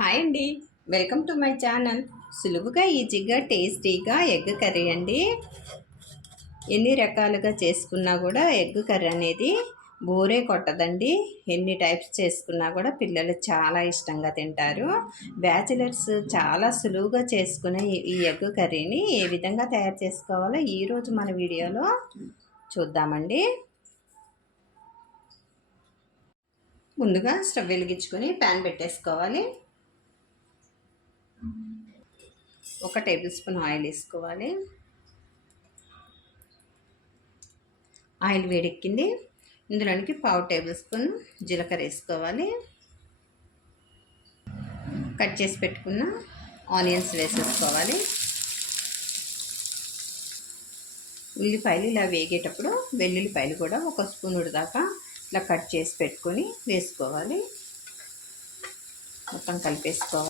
Hi అండి. Welcome to my channel. సులువుగా ఈజీగా టేస్టీగా ఎగ్ కర్రీ అండి. ఎన్ని రకాలుగా చేసుకున్నా కూడా ఎగ్ కర్రీ అనేది బోరే కొట్టదండి. ఎన్ని టైప్స్ చేసుకున్నా కూడా పిల్లలు చాలా ఇష్టంగా తింటారు. బ్యాచిలర్స్ చాలా సులువుగా చేసుకునే ఈ ఎగ్ కర్రీని ఏ విధంగా తయారు చేసుకోవాలో ఈరోజు మన వీడియోలో చూద్దామండి. ముందుగా స్టవ్ వెలిగించుకొని ప్యాన్ పెట్టేసుకోవాలి. 1 టేబుల్ స్పూన్ ఆయిల్ వేసుకోవాలి. ఆయిల్ వేడెక్కింది. ఇందులోనికి 1/2 టేబుల్ స్పూన్ జీలకర్ర వేసుకోవాలి. కట్ చేసి పెట్టుకున్న ఆనియన్స్ వేసేసుకోవాలి. ఉల్లిపాయలు ఇలా వేగేటప్పుడు వెల్లుల్లిపాయలు కూడా 1 స్పూన్ దాకా ఇలా కట్ చేసి పెట్టుకొని వేసుకోవాలి. మొత్తం కలిపేసుకోవాలి.